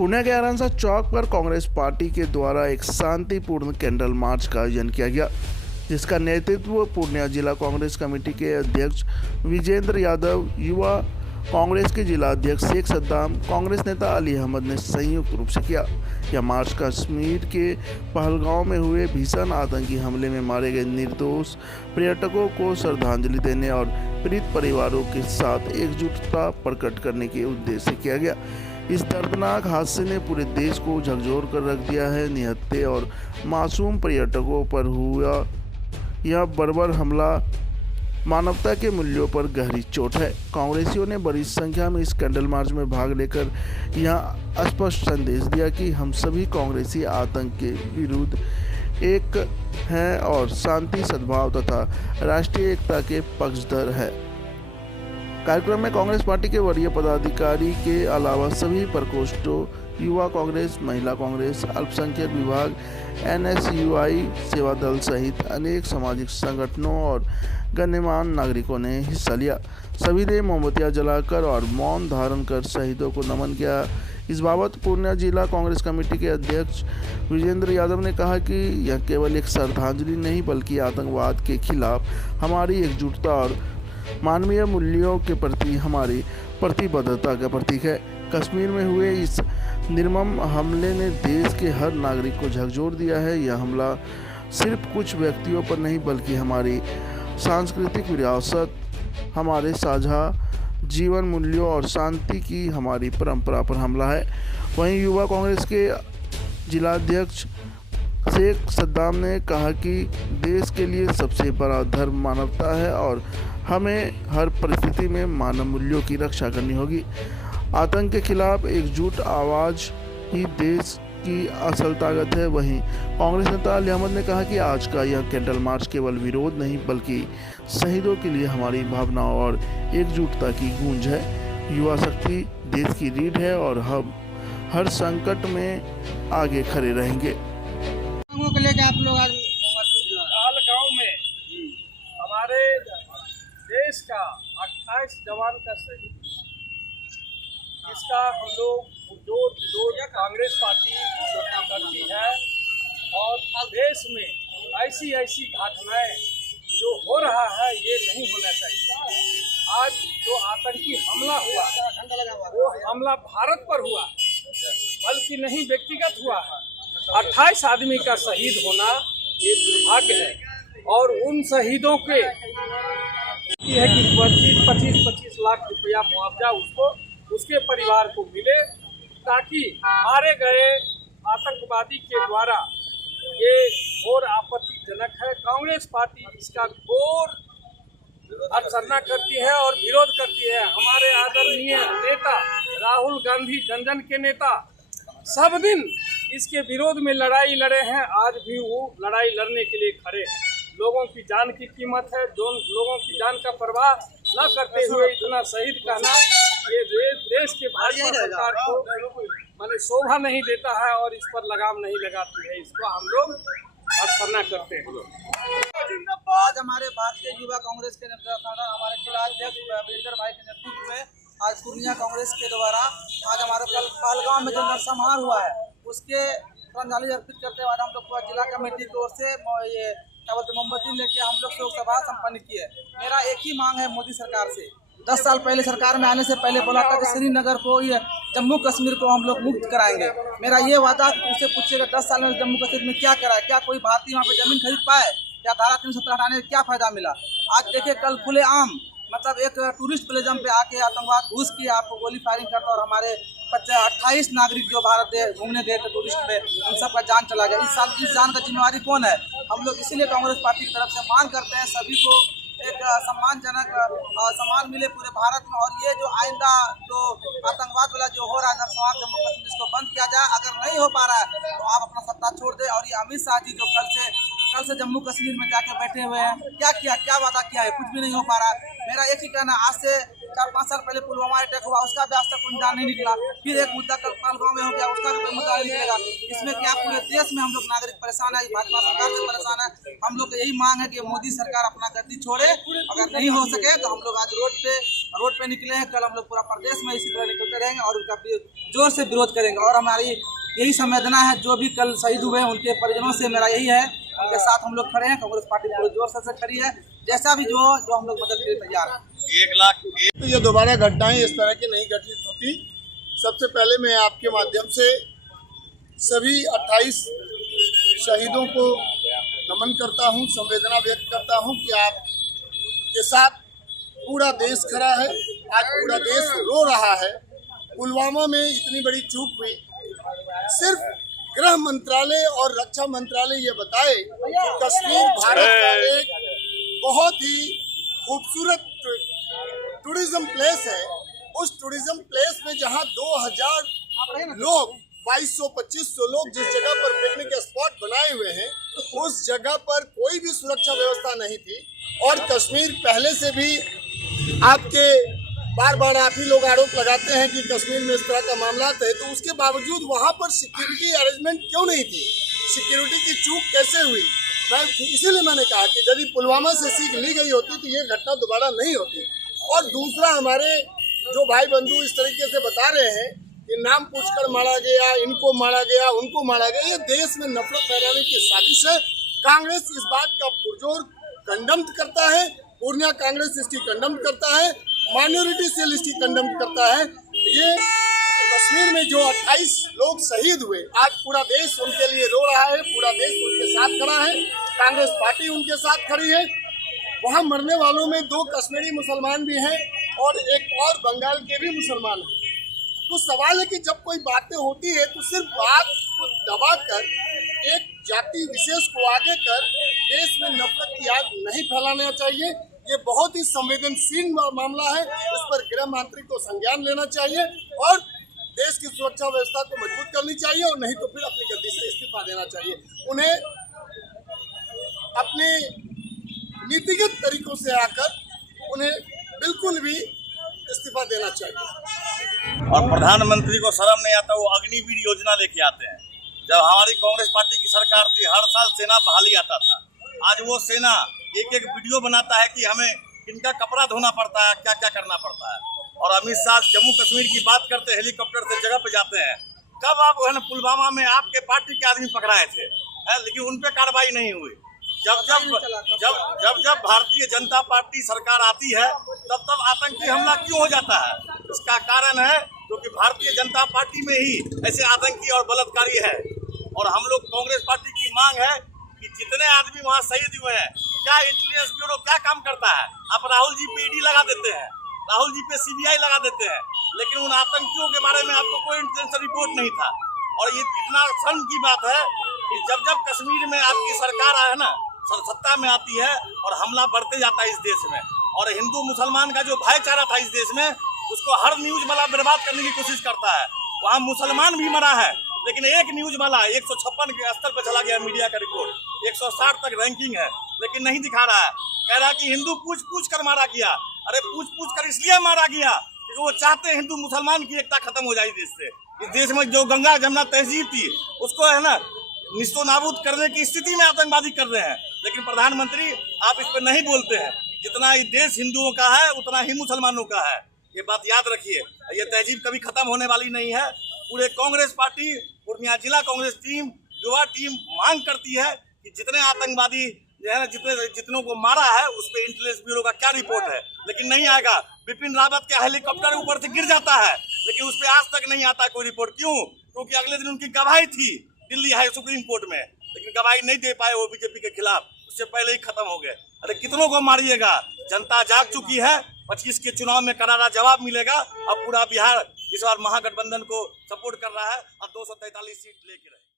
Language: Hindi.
पुणे के आरंसा चौक पर कांग्रेस पार्टी के द्वारा एक शांतिपूर्ण कैंडल मार्च का आयोजन किया गया, जिसका नेतृत्व पूर्णिया जिला कांग्रेस कमेटी के अध्यक्ष विजेंद्र यादव, युवा कांग्रेस के जिला अध्यक्ष शेख सद्दाम, कांग्रेस नेता अली अहमद ने संयुक्त रूप से किया। यह मार्च कश्मीर के पहलगांव में हुए भीषण आतंकी हमले में मारे गए निर्दोष पर्यटकों को श्रद्धांजलि देने और पीड़ित परिवारों के साथ एकजुटता प्रकट करने के उद्देश्य से किया गया। इस दर्दनाक हादसे ने पूरे देश को झकझोर कर रख दिया है। निहत्थे और मासूम पर्यटकों पर हुआ यह बर्बर हमला मानवता के मूल्यों पर गहरी चोट है। कांग्रेसियों ने बड़ी संख्या में इस कैंडल मार्च में भाग लेकर यह स्पष्ट संदेश दिया कि हम सभी कांग्रेसी आतंक के विरुद्ध एक हैं और शांति, सद्भाव तथा राष्ट्रीय एकता के पक्षधर हैं। कार्यक्रम में कांग्रेस पार्टी के वरीय पदाधिकारी के अलावा सभी प्रकोष्ठों, युवा कांग्रेस, महिला कांग्रेस, अल्पसंख्यक विभाग, NSUI सेवा दल सहित अनेक सामाजिक संगठनों और गण्यमान्य नागरिकों ने हिस्सा लिया। सभी ने मोमबत्तियां जलाकर और मौन धारण कर शहीदों को नमन किया। इस बाबत पूर्णिया जिला कांग्रेस कमेटी के अध्यक्ष विजेंद्र यादव ने कहा कि यह केवल एक श्रद्धांजलि नहीं बल्कि आतंकवाद के खिलाफ हमारी एकजुटता और मानवीय मूल्यों के प्रति हमारी प्रतिबद्धता का प्रतीक है। कश्मीर में हुए इस निर्मम हमले ने देश के हर नागरिक को झकझोर दिया है। यह हमला सिर्फ कुछ व्यक्तियों पर नहीं बल्कि हमारी सांस्कृतिक विरासत, हमारे साझा जीवन मूल्यों और शांति की हमारी परंपरा पर हमला है। वहीं युवा कांग्रेस के जिलाध्यक्ष शेख सद्दाम ने कहा कि देश के लिए सबसे बड़ा धर्म मानवता है और हमें हर परिस्थिति में मानव मूल्यों की रक्षा करनी होगी। आतंक के खिलाफ एकजुट आवाज़ ही देश की असल ताकत है। वहीं कांग्रेस नेता अली अहमद ने कहा कि आज का यह कैंडल मार्च केवल विरोध नहीं बल्कि शहीदों के लिए हमारी भावनाओं और एकजुटता की गूंज है। युवा शक्ति देश की रीढ़ है और हम हर संकट में आगे खड़े रहेंगे। पहलगांव में हमारे देश का 28 जवान का शहीद, इसका हम लोग विरोध कांग्रेस पार्टी करती है और देश में ऐसी घटनाएं जो हो रहा है ये नहीं होना चाहिए। आज जो आतंकी हमला हुआ वो हमला भारत पर हुआ बल्कि नहीं व्यक्तिगत हुआ है। 28 आदमी का शहीद होना ये दुर्भाग्य है और उन शहीदों के है कि 25 लाख रुपया मुआवजा उसके परिवार को मिले ताकि मारे गए आतंकवादी के द्वारा, ये घोर आपत्तिजनक है। कांग्रेस पार्टी इसका घोर भर्त्सना करती है और विरोध करती है। हमारे आदरणीय नेता राहुल गांधी, जन के नेता, सब दिन इसके विरोध में लड़ाई लड़े हैं, आज भी वो लड़ाई लड़ने के लिए खड़े हैं। लोगों की जान की कीमत है, जो लोगों की जान का परवाह न करते हुए इतना शहीद कहना ये देश के भाजपा सरकार को माने शोभा नहीं देता है और इस पर लगाम नहीं लगाती है। इसको हम लोग भर्त्सना करते हैं। आज हमारे भारतीय युवा कांग्रेस के हमारे जिलाध्यक्ष विजेंद्र भाई के नेतृत्व में आज पूर्णिया कांग्रेस के द्वारा आज हमारे पहलगांव में जो नरसंहार हुआ है उसके श्रद्धांजलि अर्पित करते हुए हम लोग जिला कमेटी की ओर से ये मोमबत्ती लेके हम लोग शोक सभा संपन्न की है। मेरा एक ही मांग है मोदी सरकार से, 10 साल पहले सरकार में आने से पहले बोला था कि श्रीनगर को, ये जम्मू कश्मीर को हम लोग मुक्त कराएंगे। मेरा ये वादा उसे पूछिएगा 10 साल में जम्मू कश्मीर में क्या करा, क्या कोई भारतीय वहाँ पे जमीन खरीद पाए, क्या धारा 370 हटाने से क्या फायदा मिला। आज देखिए कल खुलेआम मतलब एक टूरिस्ट प्लेजम पे आके आतंकवाद घुस के आपको गोली फायरिंग करता और हमारे 28 नागरिक जो भारत घूमने गए थे टूरिस्ट में, उन सबका जान चला गया। इस जान का जिम्मेवारी कौन है? हम लोग इसीलिए कांग्रेस पार्टी की तरफ से मांग करते हैं सभी को एक सम्मानजनक सम्मान मिले पूरे भारत में और ये जो आइंदा जो आतंकवाद वाला जो हो रहा है नरसंहार जम्मू कश्मीर, इसको बंद किया जाए। अगर नहीं हो पा रहा है तो आप अपना सत्ता छोड़ दें। और ये अमित शाह जी जो कल से जम्मू कश्मीर में जाके बैठे हुए हैं, क्या किया, क्या वादा किया है, कुछ भी नहीं हो पा रहा है। मेरा एक ही कहना, आज से 4-5 साल पहले पुलवामा अटैक हुआ, उसका भी आज तक कोई निदान नहीं निकला। फिर एक मुद्दा कल पहलगाम में हो गया, उसका भी कोई मुद्दा नहीं निकलेगा। इसमें क्या पूरे देश में हम लोग नागरिक परेशान है, भाजपा सरकार से परेशान है। हम लोग का यही मांग है कि मोदी सरकार अपना गद्दी छोड़े। अगर नहीं हो सके तो हम लोग आज रोड पे निकले हैं। कल हम लोग पूरा प्रदेश में इसी तरह निकलते रहेंगे और उनका जोर से विरोध करेंगे। और हमारी यही संवेदना है, जो भी कल शहीद हुए उनके परिजनों से मेरा यही है, उनके साथ हम लोग खड़े हैं। कांग्रेस पार्टी पूरे जोर से खड़ी है, जैसा भी जो हम लोग मदद के लिए तैयार हैं। 1 लाख तो ये दोबारा घटनाएं इस तरह की नहीं घटित होती। सबसे पहले मैं आपके माध्यम से सभी 28 शहीदों को नमन करता हूं, संवेदना व्यक्त करता हूं कि आपके साथ पूरा देश खड़ा है। आज पूरा देश रो रहा है। पुलवामा में इतनी बड़ी चूक हुई, सिर्फ गृह मंत्रालय और रक्षा मंत्रालय ये बताए कि कश्मीर भारत का एक बहुत ही खूबसूरत टूरिज्म प्लेस है। उस टूरिज्म प्लेस में जहां 2000 लोग 2200-2500 लोग जिस जगह पर पिकनिक स्पॉट बनाए हुए हैं, उस जगह पर कोई भी सुरक्षा व्यवस्था नहीं थी। और कश्मीर पहले से भी आपके बार आप ही लोग आरोप लगाते हैं कि कश्मीर में इस तरह का मामला है, तो उसके बावजूद वहां पर सिक्योरिटी अरेंजमेंट क्यों नहीं थी? सिक्योरिटी की चूक कैसे हुई? इसीलिए मैंने कहा कि यदि पुलवामा से सीख ली गई होती तो ये घटना दोबारा नहीं होती। और दूसरा, हमारे जो भाई बंधु इस तरीके से बता रहे हैं कि नाम पूछकर मारा गया, इनको मारा गया, उनको मारा गया, ये देश में नफरत फैलाने की साजिश है। कांग्रेस इस बात का पुरजोर कंडम करता है। पूर्णिया कांग्रेस इसकी कंडम करता है, माइनॉरिटी सेल इसकी कंडम करता है। ये कश्मीर में जो 28 लोग शहीद हुए, आज पूरा देश उनके लिए रो रहा है, पूरा देश उनके साथ खड़ा है, कांग्रेस पार्टी उनके साथ खड़ी है। वहाँ मरने वालों में 2 कश्मीरी मुसलमान भी हैं और एक और बंगाल के भी मुसलमान हैं। तो सवाल है कि जब कोई बातें होती है तो सिर्फ बात को दबाकर एक जाति विशेष को आगे कर देश में नफरत की आग नहीं फैलाना चाहिए। ये बहुत ही संवेदनशील मामला है, इस पर गृह मंत्री को संज्ञान लेना चाहिए और देश की सुरक्षा व्यवस्था को मजबूत करनी चाहिए, और नहीं तो फिर अपनी गद्दी से इस्तीफा देना चाहिए। उन्हें अपने नीतिगत तरीकों से आकर उन्हें बिल्कुल भी इस्तीफा देना चाहिए। और प्रधानमंत्री को शर्म नहीं आता, वो अग्निवीर योजना लेके आते हैं। जब हमारी कांग्रेस पार्टी की सरकार थी, हर साल सेना बहाली आता था। आज वो सेना एक वीडियो बनाता है कि हमें किनका कपड़ा धोना पड़ता है, क्या क्या करना पड़ता है। और अमित शाह जम्मू कश्मीर की बात करते, हेलीकॉप्टर से जगह पे जाते हैं। कब आप है ना पुलवामा में आपके पार्टी के आदमी पकड़ाए थे, लेकिन उन पे कार्रवाई नहीं हुई। जब भारतीय जनता पार्टी सरकार आती है तब आतंकी हमला क्यों हो जाता है? इसका कारण है क्योंकि भारतीय जनता पार्टी में ही ऐसे आतंकी और बलात्कारी है। और हम लोग कांग्रेस पार्टी की मांग है कि जितने आदमी वहाँ शहीद हुए हैं, क्या इंटेलिजेंस ब्यूरो क्या काम करता है? आप राहुल जी पे ईडी लगा देते हैं, राहुल जी पे सीबीआई लगा देते हैं, लेकिन उन आतंकियों के बारे में आपको कोई इंटेलिजेंस रिपोर्ट नहीं था। और ये इतना शर्म की बात है कि जब कश्मीर में आपकी सरकार है ना, सत्ता में आती है और हमला बढ़ते जाता है इस देश में। और हिंदू मुसलमान का जो भाईचारा था इस देश में, उसको हर न्यूज वाला बर्बाद करने की कोशिश करता है। वहाँ मुसलमान भी मरा है, लेकिन एक न्यूज वाला 156 के स्तर पर चला गया मीडिया का रिपोर्ट, 160 तक रैंकिंग है, लेकिन नहीं दिखा रहा है। कह रहा है कि हिंदू पूछ कर मारा गया। अरे पूछ कर इसलिए मारा गया क्योंकि वो चाहते हैं हिंदू मुसलमान की एकता खत्म हो जाए इस देश से। इस देश में जो गंगा जमुना तहजीब थी उसको है ना निस्तो नाबूद करने की स्थिति में आतंकवादी कर रहे हैं। लेकिन प्रधानमंत्री आप इस पर नहीं बोलते हैं। जितना ये देश हिंदुओं का है उतना ही मुसलमानों का है, ये बात याद रखिए। ये तहजीब कभी खत्म होने वाली नहीं है। पूरे कांग्रेस पार्टी, पूर्णिया जिला कांग्रेस टीम, युवा टीम मांग करती है कि जितने आतंकवादी जो है ना, जितनों को मारा है उस पर इंटेलिजेंस ब्यूरो का क्या रिपोर्ट है, लेकिन नहीं आएगा। बिपिन रावत के हेलीकॉप्टर ऊपर से गिर जाता है, लेकिन उस पर आज तक नहीं आता कोई रिपोर्ट। क्यों? क्योंकि अगले दिन उनकी गवाही थी दिल्ली हाई सुप्रीम कोर्ट में, लेकिन गवाही नहीं दे पाए वो बीजेपी के खिलाफ, उससे पहले ही खत्म हो गए। अरे कितनों को मारिएगा? जनता जाग चुकी है। 25 के चुनाव में करारा जवाब मिलेगा। अब पूरा बिहार इस बार महागठबंधन को सपोर्ट कर रहा है और 243 सीट लेके रहे।